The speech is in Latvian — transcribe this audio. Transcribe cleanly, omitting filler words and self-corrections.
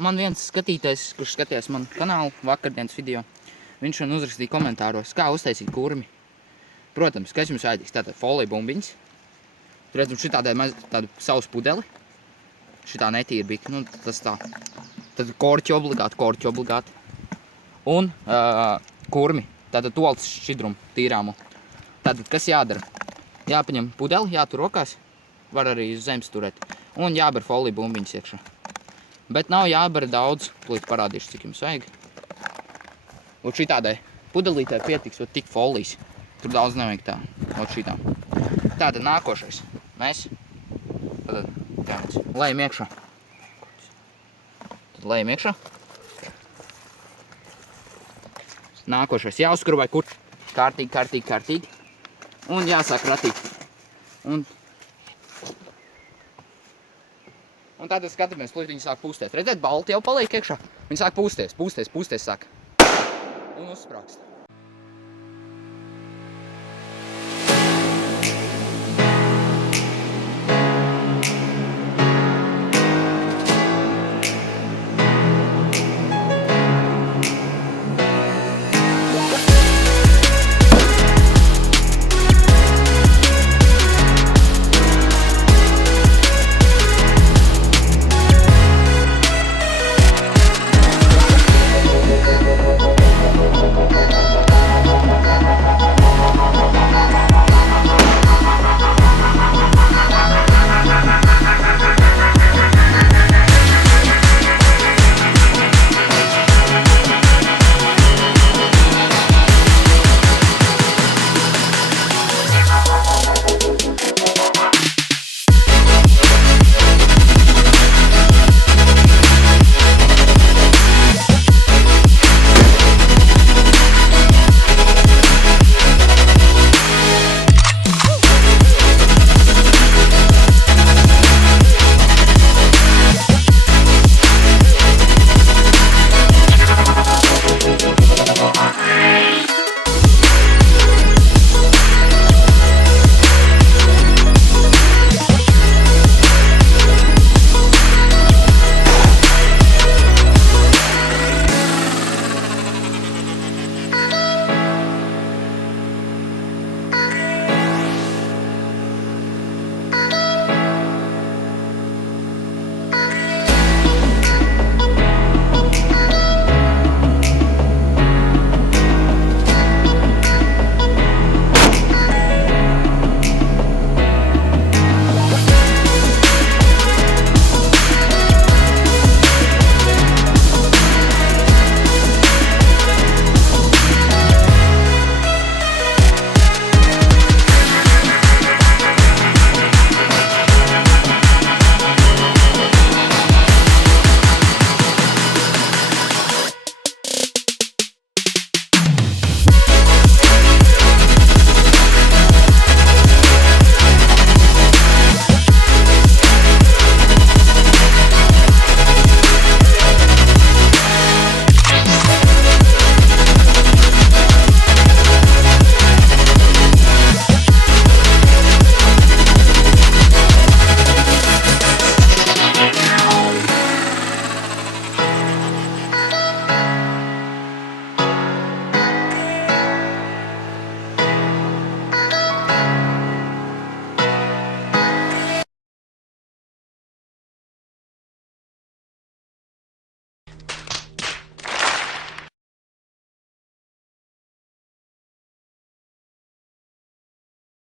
Man viens skatītājs, kurš skatījās manu kanālu vakardienas video, viņš man uzrakstīja komentāros, kā uztaisīt kurmi. Protams, kas jums vajadzīgs? Tātad folija bumbiņas. Redzam, šitādai tādu savus pudeli. Šitā netīra bija, nu tas tā. Tad korķi obligāti. Un kurmi, tātad tolas šķidrumu tīrāmu. Tātad, kas jādara? Jāpaņem pudeli, jātur rokās, var arī uz zemes turēt. Un jāber folija bumbiņas iekšā. Bet nav jābara daudz, tūlīt parādīšu, cik jums vajag. Un šitādai pudelītē pietiks tik folijas. Tur daudz nevajag tā. Ot šitā. Tātad nākošais. Mēs lejam iekšā. Tad lejam iekšā. Nākošais jāuzskruvē kur kārtīgi. Un jāsāk ratīt. Un tātad skatāmies, plīt viņi sāk pūstēt. Redzēt, balti jau paliek iekšā. Viņi sāk pūsties sāk. Un uzsprākst.